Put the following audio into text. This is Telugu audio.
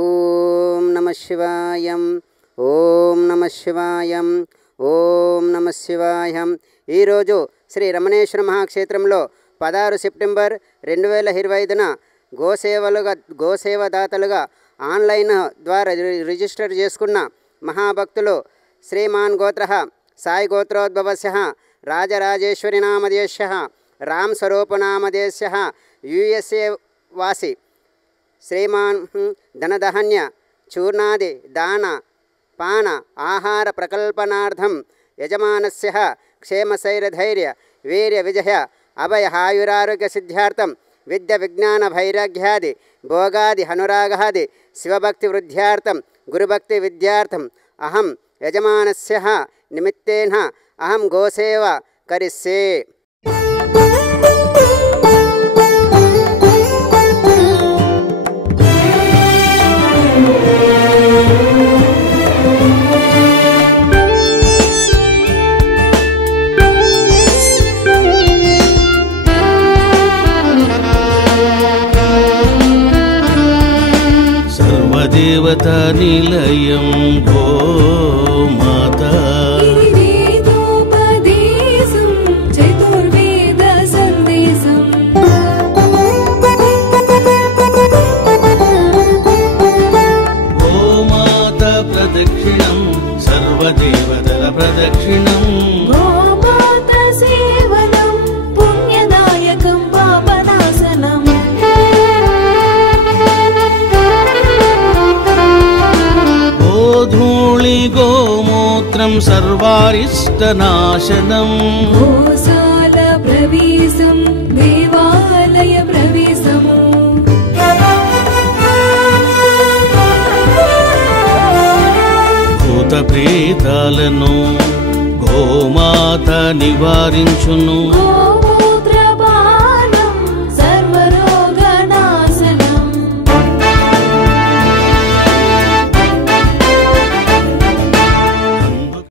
ఓం నమః శివాయ ఓం నమః శివాయ ఓం నమః శివాయ. ఈరోజు శ్రీ రమణేశ్వర మహాక్షేత్రంలో 16 సెప్టెంబర్ 2025న గోసేవదాతలుగా ఆన్లైన్ ద్వారా రిజిస్టర్ చేసుకున్న మహాభక్తులు శ్రీమాన్ గోత్ర సాయి గోత్రోద్భవస్య రాజరాజేశ్వరి నామధేయస్య రామ్ స్వరూప నామధేయస్య USA వాసి శ్రీమాన్ ధనదహన్య చూర్ణాది దాన పాన ఆహార ప్రకల్పనార్థం యజమానస్య క్షేమశైర్యధైర్య వీర్య విజయ అభయ ఆయురారోగ్య సిద్ధ్యార్థం విద్య విజ్ఞాన భైరాగ్యాది భోగాది అనురాగాది శివభక్తి వృద్ధ్యార్థం గురుభక్తి విద్యార్థం అహం యజమానస్య నిమిత్తేన అహం గోసేవ కరిష్యే. దేవతా నిలయం గోమాతా వేదోపదేశం చతుర్వేద సందేశం గోమాత ప్రదక్షిణం సర్వదేవతల ప్రదక్షిణం గోమాత సేవనం పుణ్యదాయకం పాపనాశనం ధూళి గోమూత్రం సర్వారిష్టనాశనం గోశాల ప్రవేశం దేవాలయ ప్రవేశము భూత ప్రేతాలను గోమాత నివారించును.